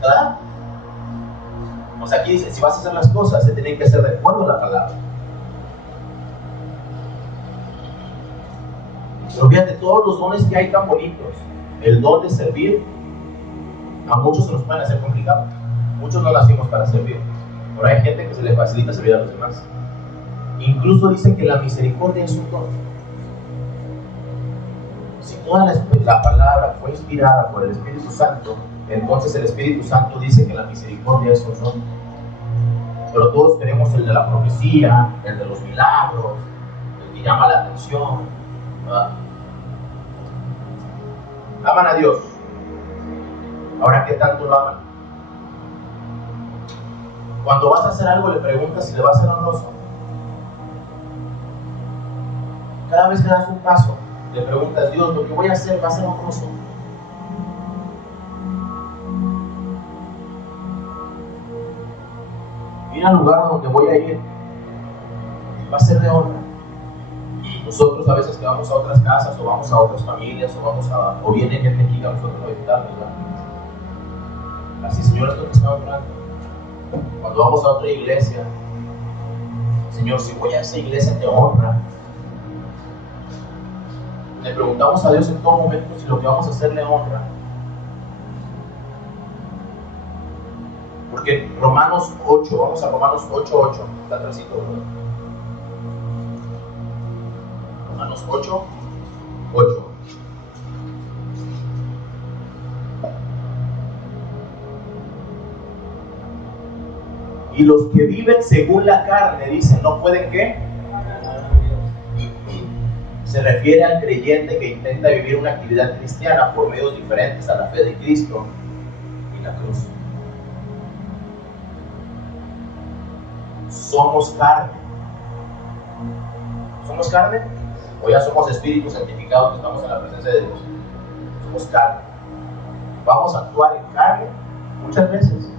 ¿verdad? O sea, aquí dice, si vas a hacer las cosas, se tienen que hacer de acuerdo a la palabra. Pero fíjate, todos los dones que hay tan bonitos, el don de servir, a muchos se nos pueden hacer complicados. Muchos no nacimos para servir, pero hay gente que se le facilita servir a los demás. Incluso dicen que la misericordia es un don. Si toda la palabra fue inspirada por el Espíritu Santo, entonces el Espíritu Santo dice que la misericordia es un don. Pero todos tenemos el de la profecía, el de los milagros, el que llama la atención, ¿verdad? Aman a Dios. Ahora, ¿qué tanto lo aman? Cuando vas a hacer algo, le preguntas si le va a ser honroso. Cada vez que das un paso, le preguntas, Dios, lo que voy a hacer va a ser honroso. Ir al lugar donde voy a ir va a ser de honra. Nosotros a veces que vamos a otras casas o vamos a otras familias o viene gente aquí a nosotros a visitarnos, ¿verdad? Así, Señor, esto que estamos hablando. Cuando vamos a otra iglesia, Señor, si voy a esa iglesia te honra. Le preguntamos a Dios en todo momento si lo que vamos a hacer le honra. Porque Romanos 8, vamos a Romanos 8:8, está atrásito, ¿verdad? Romanos 8:8. Y los que viven según la carne, dicen, ¿no pueden qué? Se refiere al creyente que intenta vivir una actividad cristiana por medios diferentes a la fe de Cristo y la cruz. Somos carne. ¿Somos carne? O ya somos espíritus santificados que estamos en la presencia de Dios. Somos carne. Vamos a actuar en carne muchas veces.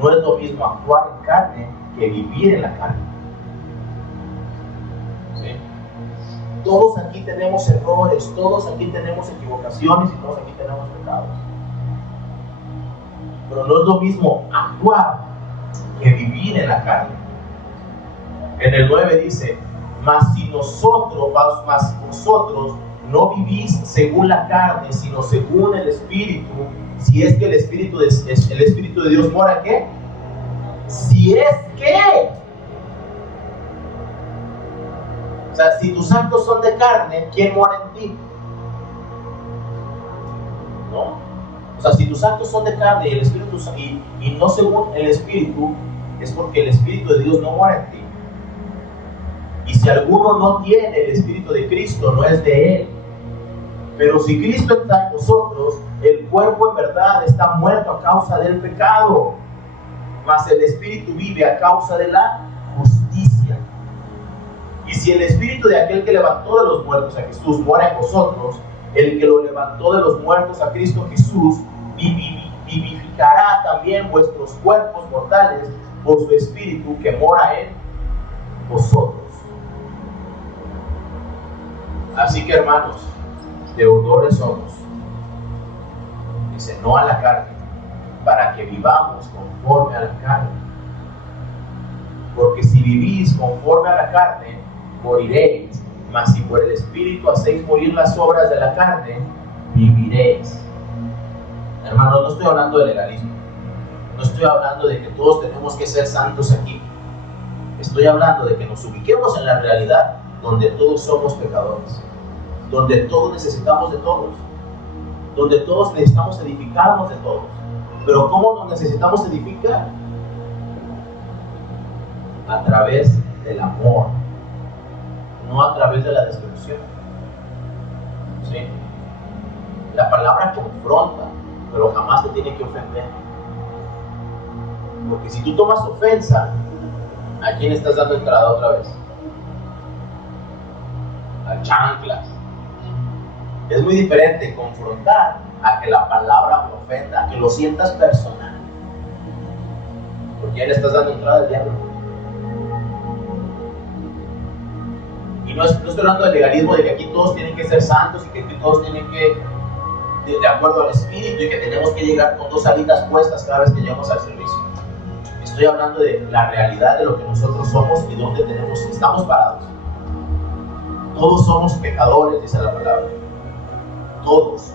No es lo mismo actuar en carne que vivir en la carne. ¿Sí? Todos aquí tenemos errores, todos aquí tenemos equivocaciones y todos aquí tenemos pecados. Pero no es lo mismo actuar que vivir en la carne. En el 9 dice, mas vosotros no vivís según la carne, sino según el Espíritu, si es que el Espíritu de Dios mora, ¿qué? Si es que. O sea, si tus actos son de carne, ¿quién mora en ti? ¿No? O sea, si tus actos son de carne y el Espíritu y no según el Espíritu, es porque el Espíritu de Dios no mora en ti. Y si alguno no tiene el Espíritu de Cristo, no es de él. Pero si Cristo está en nosotros, el cuerpo en verdad está muerto a causa del pecado, mas el Espíritu vive a causa de la justicia. Y si el Espíritu de aquel que levantó de los muertos a Jesús mora en vosotros, el que lo levantó de los muertos a Cristo Jesús vivificará también vuestros cuerpos mortales por su Espíritu que mora en vosotros. Así que, hermanos, deudores somos. Dice, no a la carne, para que vivamos conforme a la carne. Porque si vivís conforme a la carne, moriréis. Mas si por el Espíritu hacéis morir las obras de la carne, viviréis. Hermanos, no estoy hablando de legalismo. No estoy hablando de que todos tenemos que ser santos aquí. Estoy hablando de que nos ubiquemos en la realidad donde todos somos pecadores, donde todos necesitamos de todos, donde todos necesitamos edificarnos de todos. Pero ¿cómo nos necesitamos edificar? A través del amor, no a través de la destrucción. ¿Sí? La palabra confronta, pero jamás te tiene que ofender. Porque si tú tomas ofensa, ¿a quién estás dando entrada otra vez? A chanclas. Es muy diferente confrontar a que la palabra me ofenda, a que lo sientas personal. Porque ya le estás dando entrada al diablo. Y no estoy hablando del legalismo de que aquí todos tienen que ser santos y que aquí todos tienen que, de acuerdo al Espíritu, y que tenemos que llegar con 2 alitas puestas cada vez que llegamos al servicio. Estoy hablando de la realidad de lo que nosotros somos y dónde estamos parados. Todos somos pecadores, dice la palabra. Todos.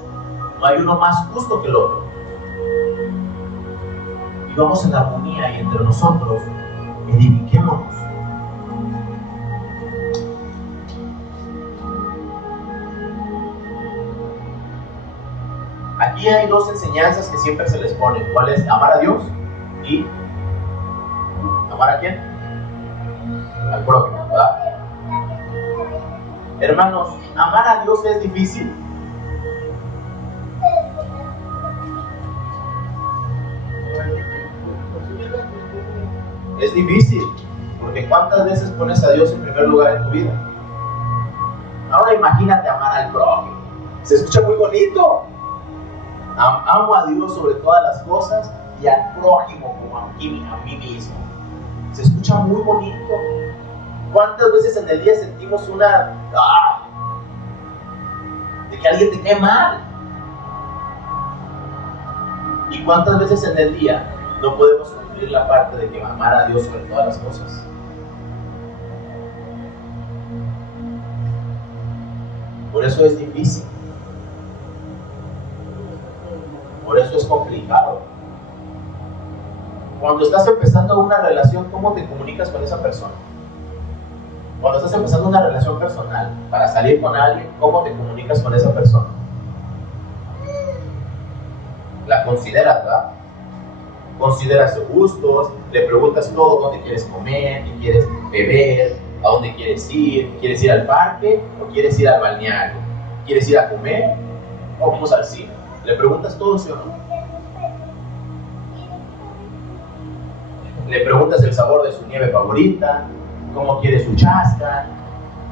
No hay uno más justo que el otro. Vivamos en armonía y entre nosotros edifiquémonos. Aquí hay 2 enseñanzas que siempre se les ponen. ¿Cuál es? Amar a Dios y ¿amar a quién? Al prójimo, ¿verdad? Hermanos, amar a Dios es difícil. Es difícil, porque ¿cuántas veces pones a Dios en primer lugar en tu vida? Ahora imagínate amar al prójimo. Se escucha muy bonito. Amo a Dios sobre todas las cosas y al prójimo como a mí mismo. Se escucha muy bonito. ¿Cuántas veces en el día sentimos de que alguien te cae mal? ¿Y cuántas veces en el día no podemos cumplir la parte de que amar a Dios sobre todas las cosas? Por eso es difícil. Por eso es complicado. Cuando estás empezando una relación, ¿cómo te comunicas con esa persona? Cuando estás empezando una relación personal, para salir con alguien, ¿cómo te comunicas con esa persona? La consideras, ¿verdad? Consideras sus gustos, le preguntas todo, dónde quieres comer, qué quieres beber, a dónde quieres ir al parque o quieres ir al balneario, quieres ir a comer o vamos al cine. Le preguntas todo, ¿sí o no? Le preguntas el sabor de su nieve favorita, cómo quiere su chasca,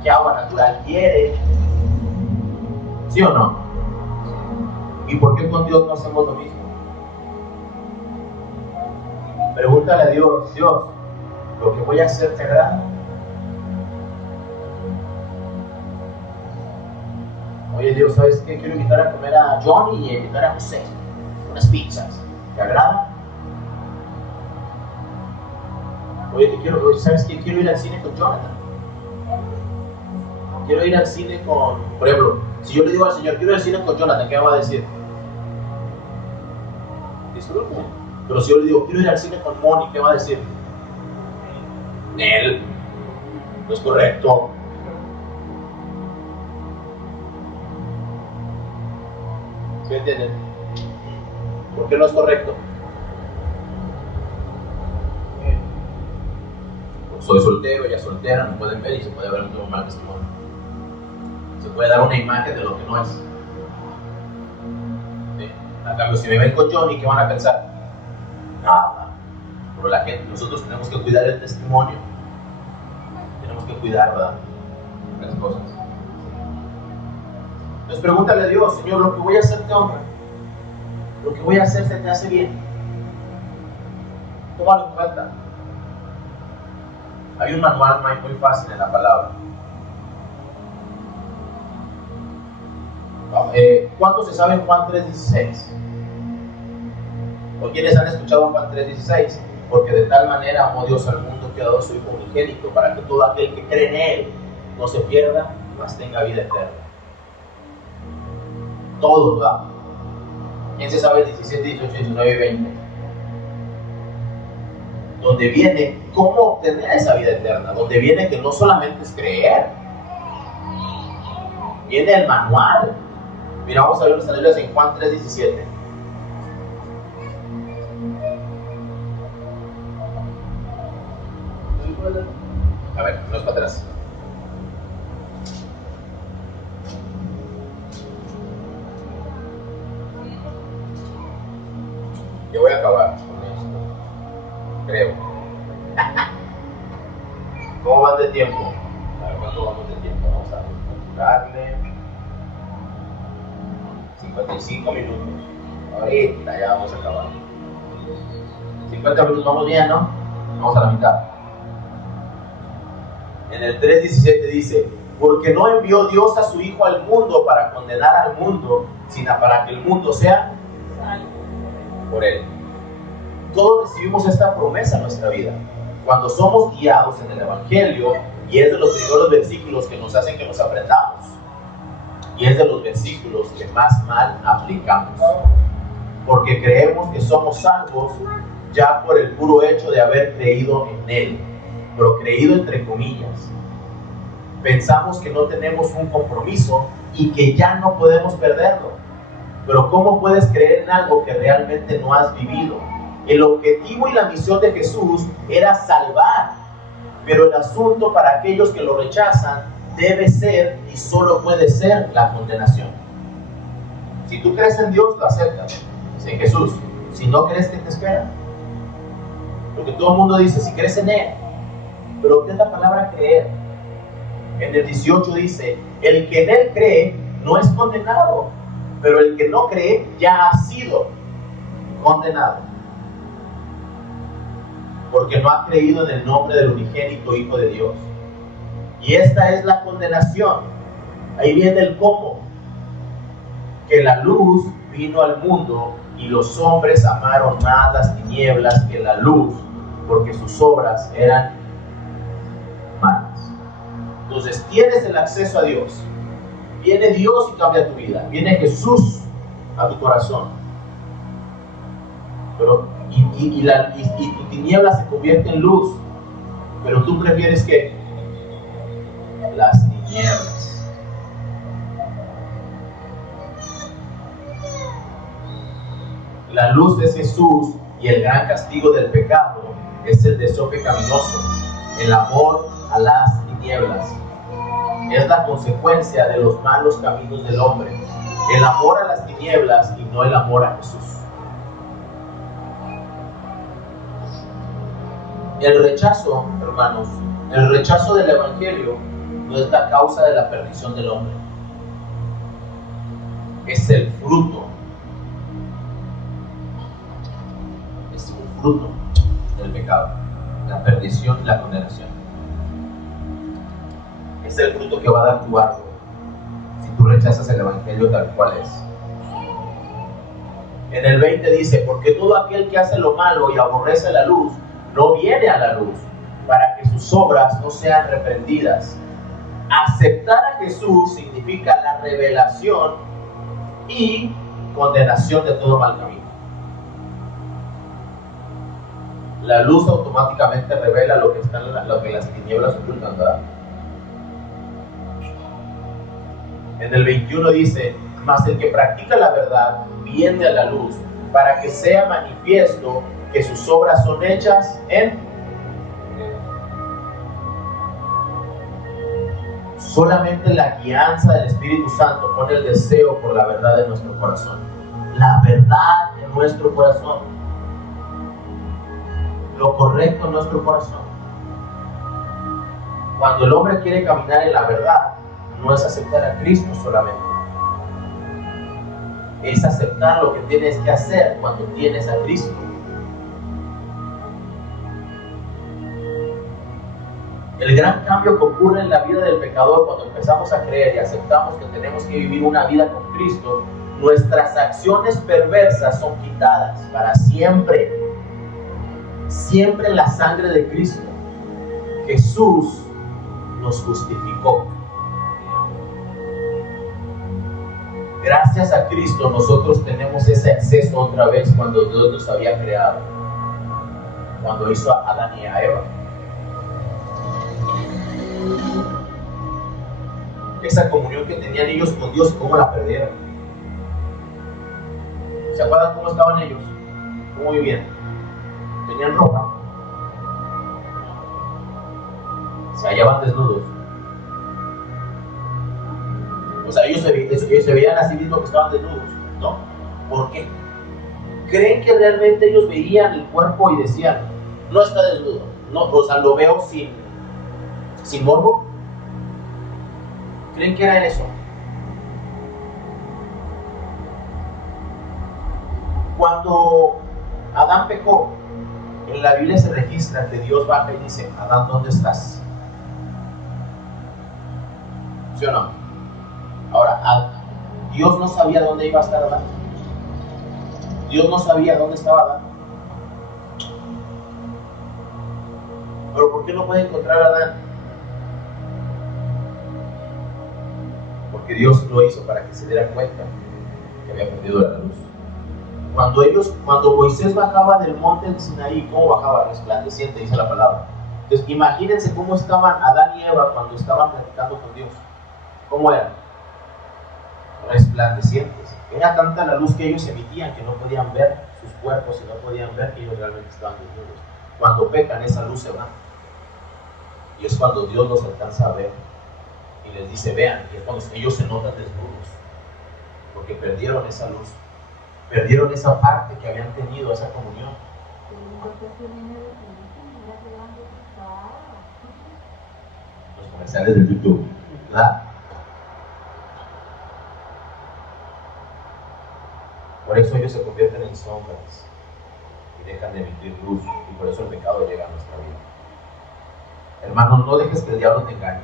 qué agua natural quiere, ¿sí o no? ¿Y por qué con Dios no hacemos lo mismo? Pregúntale a Dios, Dios, ¿lo que voy a hacer te agrada? Oye Dios, ¿sabes qué? Quiero invitar a comer a Johnny y invitar a José unas pizzas. ¿Te agrada? Oye, ¿sabes qué? Quiero ir al cine con Jonathan. Quiero ir al cine con, por ejemplo, si yo le digo al Señor, quiero ir al cine con Jonathan, ¿qué me va a decir? Disculpe. Pero si yo le digo, quiero ir al cine con Moni, ¿qué va a decir? Nel, no es correcto. ¿Sí entienden? ¿Por qué no es correcto? Soy soltero, ella es soltera, no pueden ver y se puede ver un mal testimonio. Se puede dar una imagen de lo que no es. ¿Sí? A cambio, si me ven con Johnny, ¿qué van a pensar? Nada. Pero la gente, nosotros tenemos que cuidar el testimonio. Tenemos que cuidar, ¿verdad? Las cosas. Entonces pregúntale a Dios, Señor, lo que voy a hacer te honra. Lo que voy a hacer se te hace bien. Tómalo en cuenta. Hay un manual muy fácil en la palabra. ¿Cuántos se saben Juan 3:16? ¿O quiénes han escuchado Juan 3:16? Porque de tal manera amó Dios al mundo que ha dado su Hijo unigénito, para que todo aquel que cree en Él no se pierda, mas tenga vida eterna. Todos, ¿verdad? ¿Quién se sabe el 17, 18, 19 y 20? Donde viene cómo obtener esa vida eterna, donde viene que no solamente es creer, viene el manual. Mira, vamos a ver los anillos en Juan 3:17. A ver, no es para atrás. Yo voy a acabar con esto, creo. ¿Cómo van de tiempo? A ver cuánto vamos de tiempo. Vamos a calcularle. 55 minutos. Ahorita ya vamos a acabar. 50 minutos, vamos bien, ¿no? Vamos a la mitad. En el 3:17 dice: porque no envió Dios a su Hijo al mundo para condenar al mundo, sino para que el mundo sea salvo por Él. Todos recibimos esta promesa en nuestra vida cuando somos guiados en el Evangelio, y es de los primeros versículos que nos hacen que nos aprendamos, y es de los versículos que más mal aplicamos, porque creemos que somos salvos ya por el puro hecho de haber creído en Él, pero creído entre comillas. Pensamos que no tenemos un compromiso y que ya no podemos perderlo. Pero ¿cómo puedes creer en algo que realmente no has vivido? El objetivo y la misión de Jesús era salvar, pero el asunto para aquellos que lo rechazan debe ser y solo puede ser la condenación. Si tú crees en Dios, lo aceptas, en Jesús. Si no crees, ¿qué te espera? Porque todo el mundo dice, si crees en Él. Pero ¿qué es la palabra creer? En el 18 dice: el que en Él cree no es condenado, pero el que no cree ya ha sido condenado, porque no ha creído en el nombre del unigénito Hijo de Dios. Y esta es la condenación. Ahí viene el cómo: que la luz vino al mundo y los hombres amaron más las tinieblas que la luz, porque sus obras eran malas. Entonces tienes el acceso a Dios. Viene Dios y cambia tu vida. Viene Jesús a tu corazón. Pero, y tu tiniebla se convierte en luz. Pero tú prefieres ¿qué? Las tinieblas. La luz es Jesús, y el gran castigo del pecado es el deseo pecaminoso, el amor a las tinieblas. Es la consecuencia de los malos caminos del hombre, el amor a las tinieblas y no el amor a Jesús. El rechazo, hermanos, el rechazo del Evangelio no es la causa de la perdición del hombre, es el fruto, es un fruto del pecado, la perdición y la condenación. Es el fruto que va a dar tu árbol si tú rechazas el Evangelio tal cual es. En el 20 dice: porque todo aquel que hace lo malo y aborrece la luz no viene a la luz, para que sus obras no sean reprendidas. Aceptar a Jesús significa la revelación y condenación de todo mal camino. La luz automáticamente revela lo que las tinieblas ocultan, ¿verdad? En el 21 dice: mas el que practica la verdad viene a la luz, para que sea manifiesto que sus obras son hechas en... Solamente la guianza del Espíritu Santo pone el deseo por la verdad en nuestro corazón. La verdad en nuestro corazón. Lo correcto en nuestro corazón. Cuando el hombre quiere caminar en la verdad, no es aceptar a Cristo solamente. Es aceptar lo que tienes que hacer cuando tienes a Cristo. El gran cambio que ocurre en la vida del pecador cuando empezamos a creer y aceptamos que tenemos que vivir una vida con Cristo, nuestras acciones perversas son quitadas para siempre. Siempre en la sangre de Cristo. Jesús nos justificó. Gracias a Cristo nosotros tenemos ese acceso otra vez cuando Dios nos había creado, cuando hizo a Adán y a Eva. Esa comunión que tenían ellos con Dios, ¿cómo la perdieron? ¿Se acuerdan cómo estaban ellos? Muy bien. Tenían ropa, se hallaban desnudos. O sea, ellos se veían así mismo que estaban desnudos, ¿no? ¿Por qué? ¿Creen que realmente ellos veían el cuerpo y decían, no está desnudo? No, o sea, lo veo sin morbo. ¿Creen que era eso? Cuando Adán pecó, en la Biblia se registra que Dios baja y dice, Adán, ¿dónde estás? ¿Sí o no? Ahora, Dios no sabía dónde iba a estar Adán. Dios no sabía dónde estaba Adán. Pero ¿por qué no puede encontrar a Adán? Porque Dios lo hizo para que se diera cuenta que había perdido la luz. Cuando Moisés bajaba del monte de Sinaí, ¿cómo bajaba? Resplandeciente, dice la palabra. Entonces, imagínense cómo estaban Adán y Eva cuando estaban platicando con Dios. ¿Cómo eran? Resplandecientes. Era tanta la luz que ellos emitían que no podían ver sus cuerpos y no podían ver que ellos realmente estaban desnudos. Cuando pecan, esa luz se va. Y es cuando Dios los alcanza a ver y les dice, vean, que es cuando ellos se notan desnudos, porque perdieron esa luz. Perdieron esa parte que habían tenido, esa comunión. Los comerciales de YouTube, ¿verdad? Por eso ellos se convierten en sombras y dejan de emitir luz, y por eso el pecado llega a nuestra vida. Hermanos, no dejes que el diablo te engañe.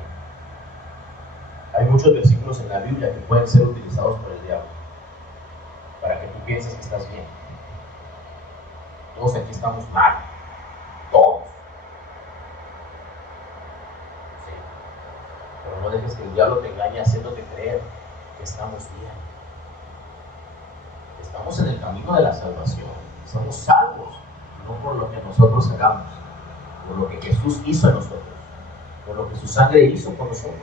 Hay muchos versículos en la Biblia que pueden ser utilizados por el diablo para que tú pienses que estás bien. Todos aquí estamos mal. Todos. Sí. Pero no dejes que el diablo te engañe haciéndote creer que estamos bien. Estamos en el camino de la salvación. Somos salvos, no por lo que nosotros hagamos, por lo que Jesús hizo en nosotros, por lo que su sangre hizo por nosotros.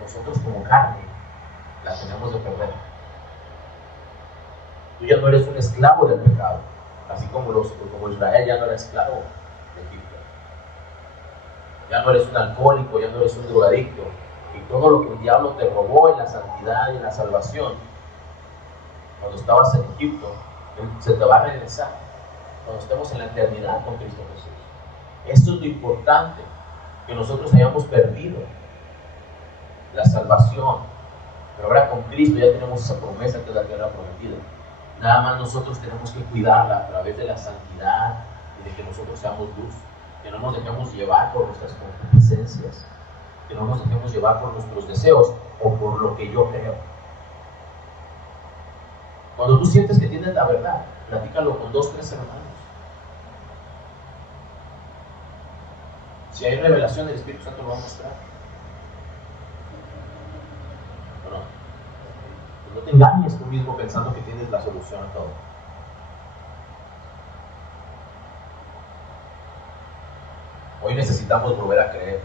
Nosotros como carne la tenemos de perder. Tú ya no eres un esclavo del pecado, así como Israel ya no era esclavo de Egipto. Ya no eres un alcohólico, ya no eres un drogadicto. Y todo lo que el diablo te robó en la santidad y en la salvación, cuando estabas en Egipto, se te va a regresar cuando estemos en la eternidad con Cristo Jesús. Esto es lo importante, que nosotros hayamos perdido la salvación, pero ahora con Cristo ya tenemos esa promesa que es la tierra prometida. Nada más nosotros tenemos que cuidarla a través de la santidad y de que nosotros seamos luz, que no nos dejemos llevar por nuestras concupiscencias, que no nos dejemos llevar por nuestros deseos o por lo que yo creo. Cuando tú sientes que tienes la verdad, platícalo con 2 o 3 hermanos. Si hay revelación, el Espíritu Santo lo va a mostrar. No te engañes tú mismo pensando que tienes la solución a todo. Hoy necesitamos volver a creer.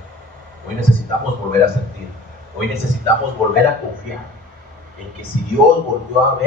Hoy necesitamos volver a sentir. Hoy necesitamos volver a confiar en que si Dios volvió a ver